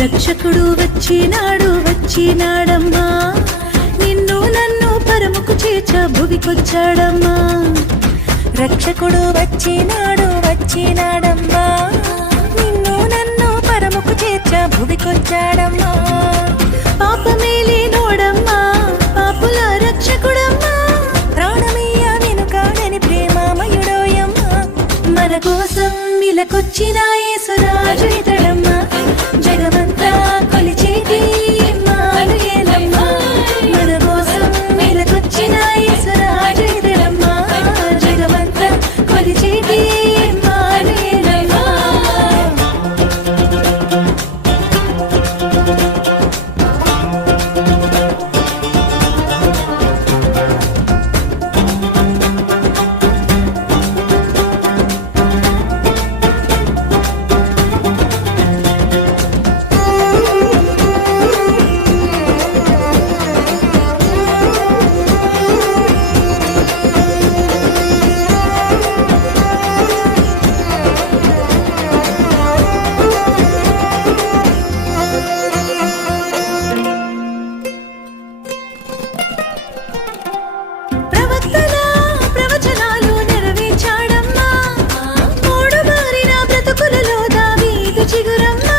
రక్షకుడు వచ్చినాడమ్మా, నిన్ను నన్ను పరముకు చేర్చ భువికొచ్చాడమ్మా. రక్షకుడు వచ్చినాడమ్మా, నిన్ను నన్ను పరముకు చేర్చ భువికొచ్చాడమ్మా. పాపమేలేనోడమ్మా, పాపుల రక్షకుడమ్మా, ప్రాణమయ్య వెనుకాడని ప్రేమామయుడోయమ్మా. మన కోసం ఇలకొచ్చిన యేసురాజు ఇతడమ్మా, జగమంతా కొలిచేటి ఇమ్మానుయేలమ్మా. మన కోసం ఇలకొచ్చిన యేసురాజు ఇతడమ్మా, జగమంతా కొలిచేటి ఇమ్మానుయేలమ్మా. ప్రవచనాలు నెరవేర్చాడమ్మా, మూడు మారిన బ్రతుకులలో దావీదు చిగురమ్మా.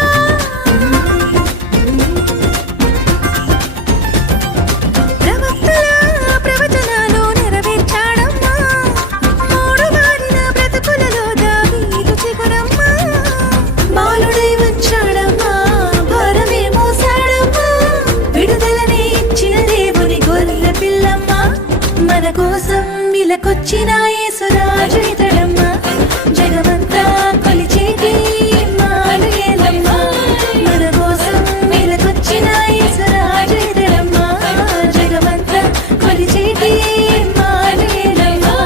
ప్రవచనాలు నెరవేర్చాడమ్మా, మూడు మారిన బ్రతుకులలో దావీదు చిగురమ్మా. బాలుడై వచ్చాడమ్మా, భారమే మోసాడమ్మా, విడుదలనే ఇచ్చిన దేవుని గొర్రె పిల్లమ్మా. మన కోసం ఇలకొచ్చిన యేసురాజు ఇతడమ్మా, జగమంతా కొలిచేటి ఇమ్మానుయేలమ్మా. మన కోసం ఇలకొచ్చిన యేసురాజు ఇతడమ్మా, జగమంతా కొలిచేటి ఇమ్మానుయేలమ్మా.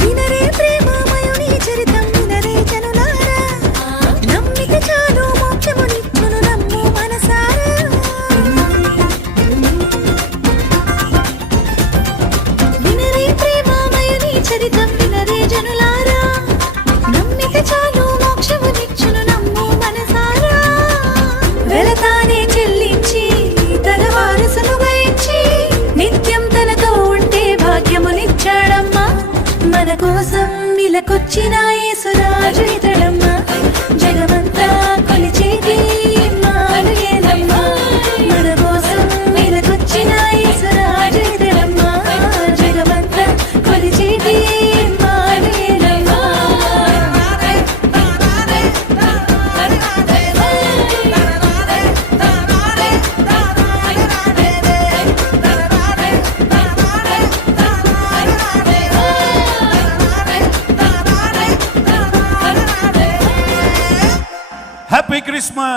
వినరే ప్రేమమయుని చరితం, వినరే జనులారా, నమ్మిక చాలు మోక్షమునిచ్చును నమ్ము మనసారా. వినరే ప్రేమమయుని చరితం, వినరే జనులారా, నమ్మిక చాలు మోక్షమునిచ్చును నమ్ము మనసారా. వెళతానే చెల్లించి తన వారసులుగా ఇచ్చి, నిత్యం తనతో ఉంటే భాగ్యమునిచ్చాడమ్మా. మన కోసం ఇలకొచ్చిన యేసురాజు ఇతడమ్మా, జగమంతా కొలిచేటి ఇమ్మానుయేలమ్మా. మన కోసం ఇలకొచ్చిన యేసురాజు ఇతడమ్మా, జగమంతా కొలిచేటి ఇమ్మానుయేలమ్మా. Happy Christmas.